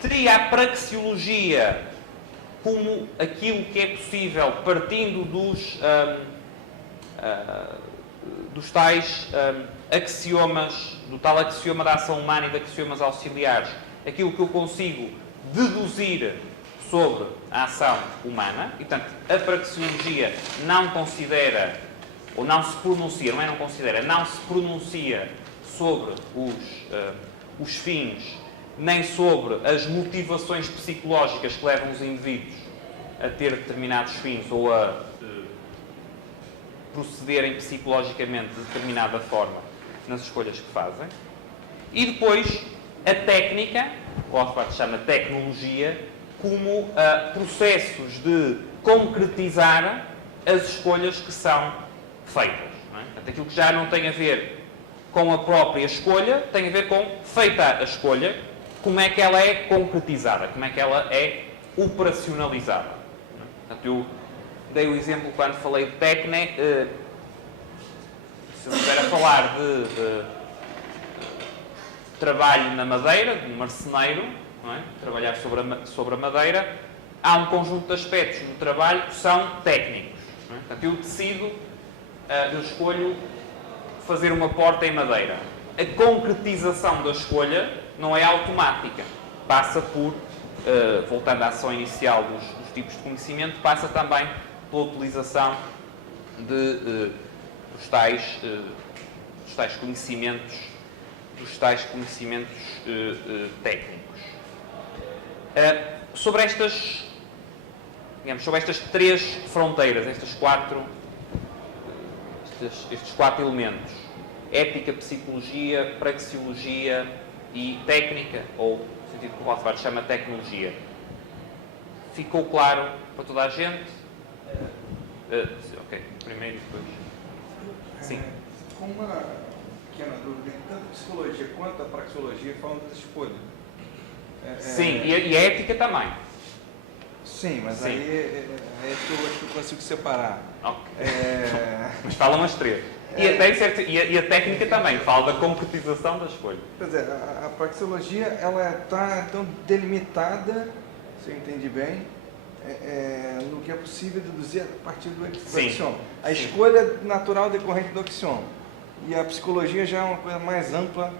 Teria a praxeologia como aquilo que é possível, partindo dos tais axiomas, do tal axioma da ação humana e de axiomas auxiliares, aquilo que eu consigo deduzir sobre a ação humana, e, portanto, a praxeologia não considera, ou não se pronuncia, não é não considera, não se pronuncia sobre os fins, nem sobre as motivações psicológicas que levam os indivíduos a ter determinados fins ou a procederem psicologicamente de determinada forma nas escolhas que fazem. E depois, a técnica, o Rothbard chama tecnologia, como processos de concretizar as escolhas que são feitas. Não é? Portanto, aquilo que já não tem a ver com a própria escolha, tem a ver com, feita a escolha, como é que ela é concretizada, como é que ela é operacionalizada. Portanto, eu dei o exemplo quando falei de técnica, se eu estiver a falar de trabalho na madeira, de um marceneiro, não é? Trabalhar sobre a madeira, há um conjunto de aspectos do trabalho que são técnicos. Não é? Portanto, eu decido, eu escolho fazer uma porta em madeira. A concretização da escolha não é automática. Passa por, voltando à ação inicial dos tipos de conhecimento, passa também pela utilização dos tais conhecimentos técnicos. Sobre estas três fronteiras, estes quatro elementos, ética, psicologia, praxeologia e técnica, ou no sentido que o Rothbard chama tecnologia, ficou claro para toda a gente? Ok, primeiro e depois. Sim. Com uma pequena dúvida, tanto a psicologia quanto a praxeologia falam da escolha. Sim, e a ética também. Sim, mas Sim. aí é que eu acho que eu consigo separar. Okay. Mas falam as três. E a técnica também, fala da concretização da escolha. Quer dizer, a praxeologia ela está tão delimitada, se eu entendi bem, no que é possível deduzir a partir do axioma. A escolha natural decorrente do axioma. E a psicologia já é uma coisa mais ampla,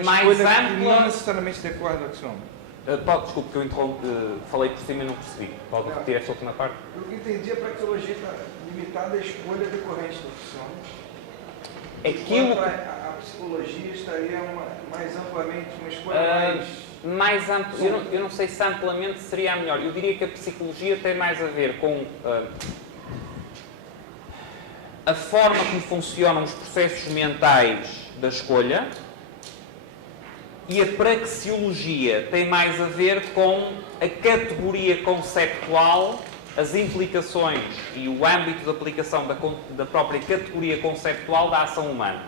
escolha que não necessariamente decorre do axioma. Desculpe que eu falei por cima e não percebi. Pode repetir essa última parte? Eu entendi, a praxeologia está limitada à escolha decorrente do axioma. A psicologia estaria mais amplamente uma escolha mais ampla. Eu não sei se amplamente seria a melhor. Eu diria que a psicologia tem mais a ver com a forma como funcionam os processos mentais da escolha, e a praxeologia tem mais a ver com a categoria conceptual, as implicações e o âmbito de aplicação da própria categoria conceptual da ação humana.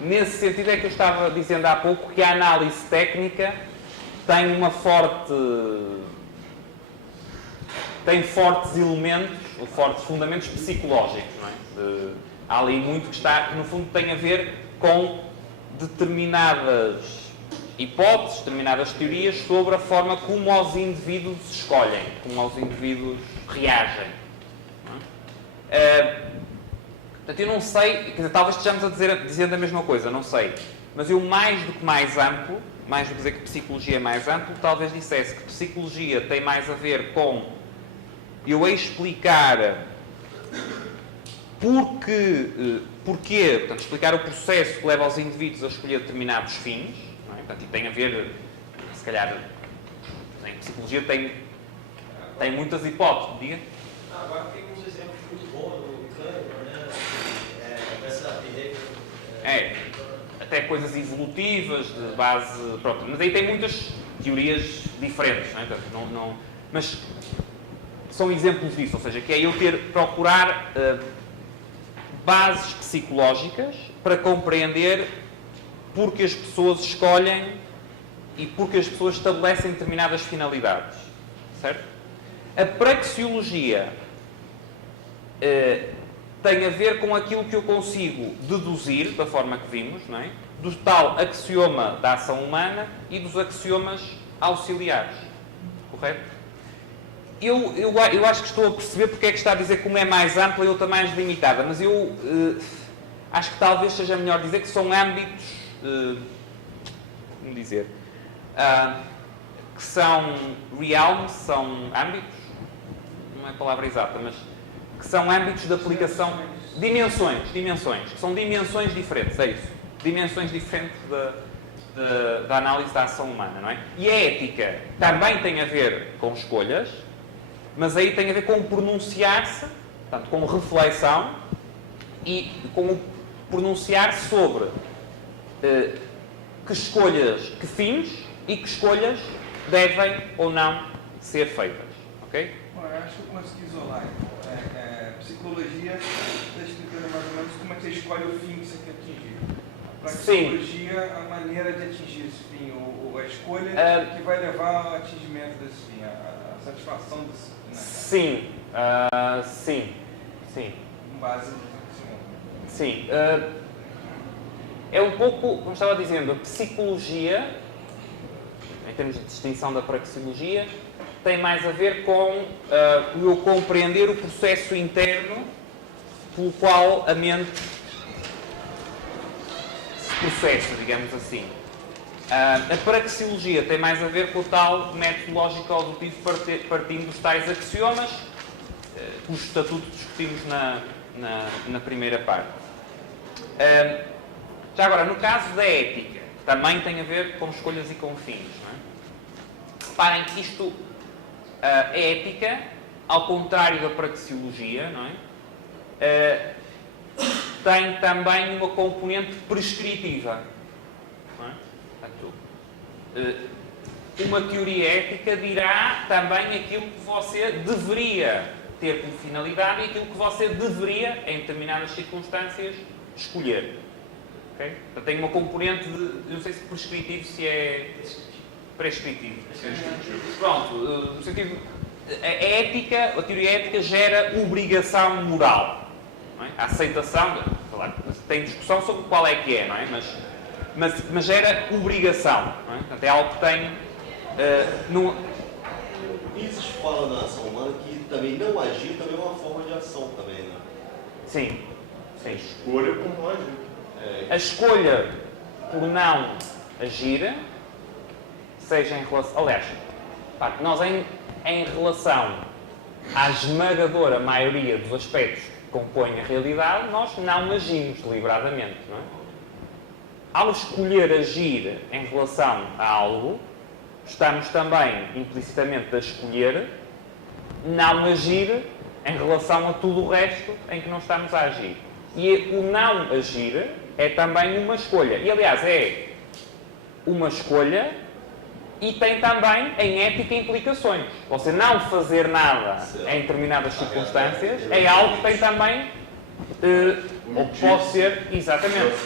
Nesse sentido é que eu estava dizendo há pouco que a análise técnica tem fortes elementos, ou fortes fundamentos psicológicos. Não é? Há ali muito que no fundo tem a ver com determinadas hipóteses, determinadas teorias sobre a forma como os indivíduos escolhem, como os indivíduos reagem. Não é? Portanto, eu não sei, quer dizer, talvez estejamos dizendo a mesma coisa, não sei. Mas eu, mais do que mais amplo, mais do que dizer que psicologia é mais amplo, talvez dissesse que psicologia tem mais a ver com eu explicar porquê, portanto, explicar o processo que leva os indivíduos a escolher determinados fins, não é? Portanto, e tem a ver, se calhar, em psicologia tem muitas hipóteses, diga? Agora tem uns exemplos muito bons do Kahneman, né? Dessa até coisas evolutivas, de base própria. Mas aí tem muitas teorias diferentes, não é? Portanto, mas são exemplos disso, ou seja, que é eu procurar bases psicológicas para compreender porque as pessoas escolhem e porque as pessoas estabelecem determinadas finalidades. Certo? A praxeologia tem a ver com aquilo que eu consigo deduzir, da forma que vimos, não é? do tal axioma da ação humana e dos axiomas auxiliares. Correto? Eu acho que estou a perceber porque é que está a dizer que uma é mais ampla e outra mais limitada, mas eu acho que talvez seja melhor dizer que são âmbitos, como dizer, que são realms, são âmbitos, não é a palavra exata, mas que são âmbitos de aplicação, dimensões, que são dimensões diferentes, é isso, dimensões diferentes da análise da ação humana, não é? E a ética também tem a ver com escolhas, mas aí tem a ver com o pronunciar-se, portanto, com reflexão e com o pronunciar-se sobre que escolhas, que fins e que escolhas devem ou não ser feitas. Ok? Bom, eu acho que eu consegui isolar. Psicologia está explicando mais ou menos como é que você escolhe o fim que você quer atingir. Para a psicologia, a maneira de atingir esse fim, ou a escolha que vai levar ao atingimento desse fim, a satisfação desse fim. Sim, sim. Com base no Sim. É um pouco, como estava dizendo, a psicologia, em termos de distinção da praxeologia, tem mais a ver com o eu compreender o processo interno pelo qual a mente se processa, digamos assim. A praxeologia tem mais a ver com o tal método lógico-dedutivo partindo dos tais axiomas, cujo estatuto discutimos na primeira parte. Já agora, no caso da ética, também tem a ver com escolhas e com fins. Não é? Reparem que isto, a ética, ao contrário da praxeologia, não é? Tem também uma componente prescritiva. Não é? Portanto, uma teoria ética dirá também aquilo que você deveria ter como finalidade e aquilo que você deveria, em determinadas circunstâncias, escolher. Okay? Portanto, tem uma componente de, não sei se prescritivo, se é prescritivo. Pronto, no sentido, a ética, a teoria ética gera obrigação moral. Não é? A aceitação, claro, tem discussão sobre qual é que é, não é? Mas gera obrigação. Não é? Portanto, é algo que tem... Isso fala na ação humana que também não agir também é uma forma de ação também, né? Sim. Escolha por não agir. A escolha por não agir, seja em relação... Aliás, nós em relação à esmagadora maioria dos aspectos que compõem a realidade, nós não agimos deliberadamente, não é? Ao escolher agir em relação a algo, estamos também implicitamente a escolher não agir em relação a tudo o resto em que não estamos a agir. E o não agir é também uma escolha. E, aliás, é uma escolha e tem também, em ética, implicações. Você não fazer nada em determinadas circunstâncias é algo que tem também, ou pode ser, exatamente,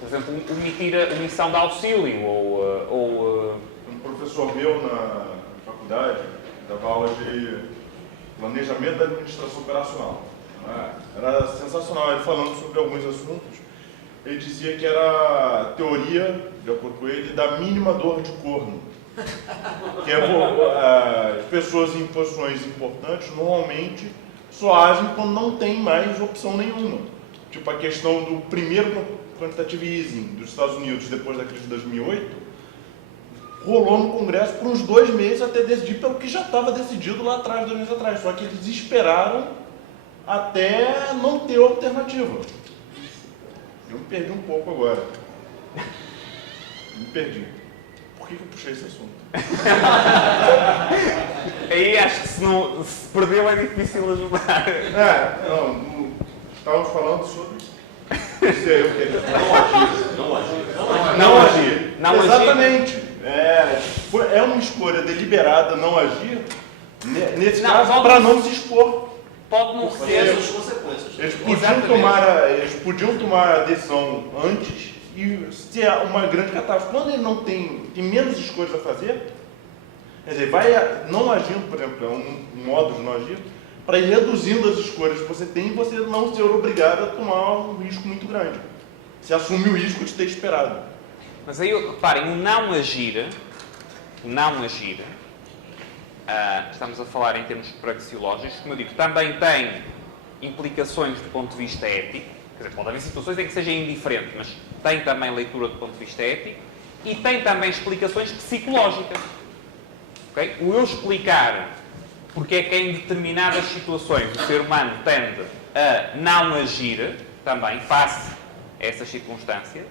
por exemplo, omitir a omissão de auxílio, ou Um professor meu na faculdade dava aula de planejamento da administração operacional. Era sensacional, ele falando sobre alguns assuntos. Ele dizia que era a teoria, de acordo com ele, da mínima dor de corno. Que é, as pessoas em posições importantes normalmente só agem quando não tem mais opção nenhuma. Tipo a questão do primeiro quantitative easing dos Estados Unidos depois da crise de 2008, rolou no Congresso por uns 2 meses até decidir pelo que já estava decidido lá atrás, 2 meses atrás. Só que eles esperaram até não ter alternativa. Eu me perdi um pouco agora. Me perdi. Por que eu puxei esse assunto? Aí acho que se perdeu é difícil ajudar. Estávamos falando sobre... Isso é eu queria. Não agir. Não agir. Exatamente. É uma escolha deliberada não agir, nesse caso, para não se expor. Pode não ser. As consequências. Eles podiam tomar a decisão antes e ser uma grande catástrofe. Quando ele não tem menos escolhas a fazer, quer dizer, vai não agindo, por exemplo, é um modo de não agir, para ir reduzindo as escolhas que você tem e você não ser obrigado a tomar um risco muito grande. você assume o risco de ter esperado. Mas aí, reparem, o não agir, estamos a falar em termos praxeológicos, como eu digo, também tem implicações do ponto de vista ético, quer dizer, pode haver situações em que seja indiferente, mas tem também leitura do ponto de vista ético e tem também explicações psicológicas. Okay? O eu explicar porque é que em determinadas situações o ser humano tende a não agir, também face a essas circunstâncias,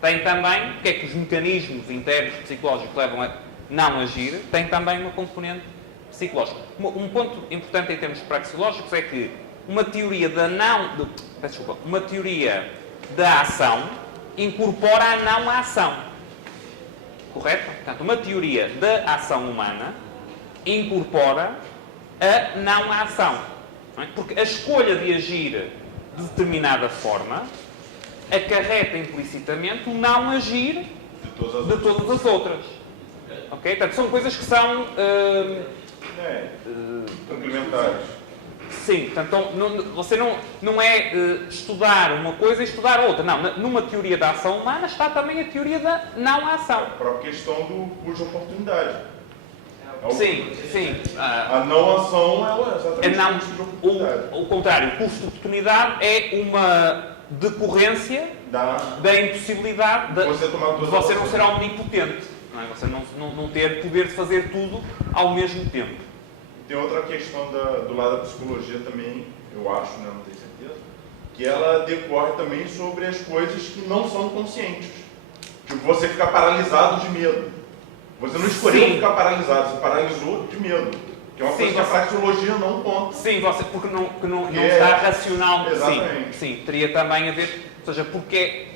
tem também, porque é que os mecanismos internos psicológicos levam a não agir, tem também uma componente psicológica. Um ponto importante em termos praxeológicos é que uma teoria uma teoria da ação incorpora a não ação. Correto? Portanto, uma teoria da ação humana incorpora a não ação. Não é? Porque a escolha de agir de determinada forma acarreta implicitamente o não agir de todas as outras. Ok? Portanto, são coisas que são complementares. Sim, portanto, você não é estudar uma coisa e estudar outra. Não, numa teoria da ação humana está também a teoria da não ação. A própria questão do custo de oportunidade. Sim. A não ação é exatamente o custo de oportunidade. O contrário, o custo de oportunidade é uma decorrência da impossibilidade de você não ser omnipotente. Não é? Você não ter poder de fazer tudo ao mesmo tempo. Tem outra questão do lado da psicologia também, eu acho, né, não tenho certeza, que ela decorre também sobre as coisas que não são conscientes. Tipo, você ficar paralisado de medo. Você não escolheu ficar paralisado, você paralisou de medo. Que é uma coisa que a praxeologia não conta. Sim, porque não está racional. Exatamente. Sim, teria também a ver, ou seja, porque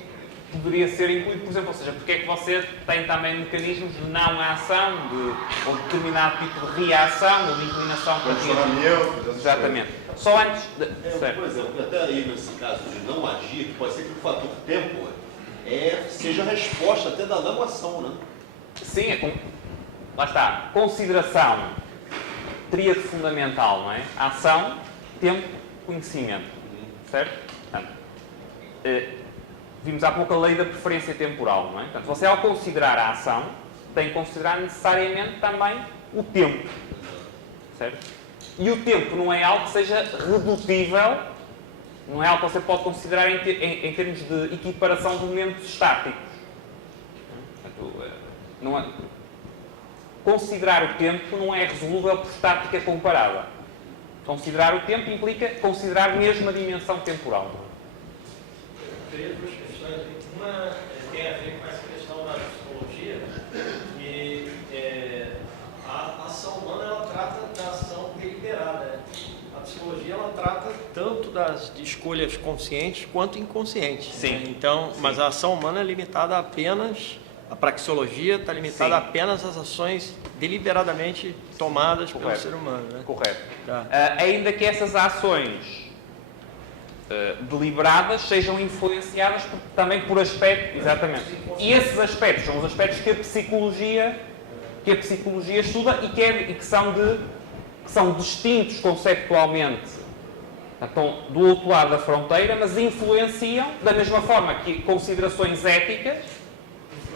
poderia ser incluído, por exemplo, ou seja, porque é que você tem também mecanismos de não ação, ou determinado tipo de reação, ou de inclinação para funcionamento. Exatamente. Só antes de... Por exemplo, até aí nesse caso de não agir, pode ser que o fator tempo seja a resposta até da não ação, né? Sim, lá está. Consideração, tríade fundamental, não é? Ação, tempo, conhecimento. Certo? Portanto, vimos há pouco a lei da preferência temporal, não é? Portanto, você ao considerar a ação, tem que considerar necessariamente também o tempo. Certo? E o tempo não é algo que seja redutível, não é algo que você pode considerar em termos de equiparação de momentos estáticos. Portanto, considerar o tempo não é resolúvel por estática comparada. Considerar o tempo implica considerar mesmo a dimensão temporal. Teria duas questões. Uma tem a ver com essa questão da psicologia, que a ação humana ela trata da ação deliberada. A psicologia ela trata tanto de escolhas conscientes quanto inconscientes. Sim. Né? Então, Sim. Mas a ação humana é limitada apenas, a praxeologia está limitada apenas às ações deliberadamente tomadas pelo ser humano. Né? Correto. Tá. Ainda que essas ações deliberadas sejam influenciadas também por aspectos, exatamente. E esses aspectos são os aspectos que a psicologia estuda e que são distintos conceptualmente, estão do outro lado da fronteira, mas influenciam da mesma forma que considerações éticas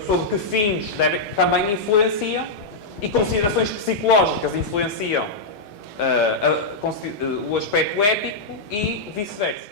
sobre que fins também influenciam e considerações psicológicas influenciam o aspecto ético e vice-versa.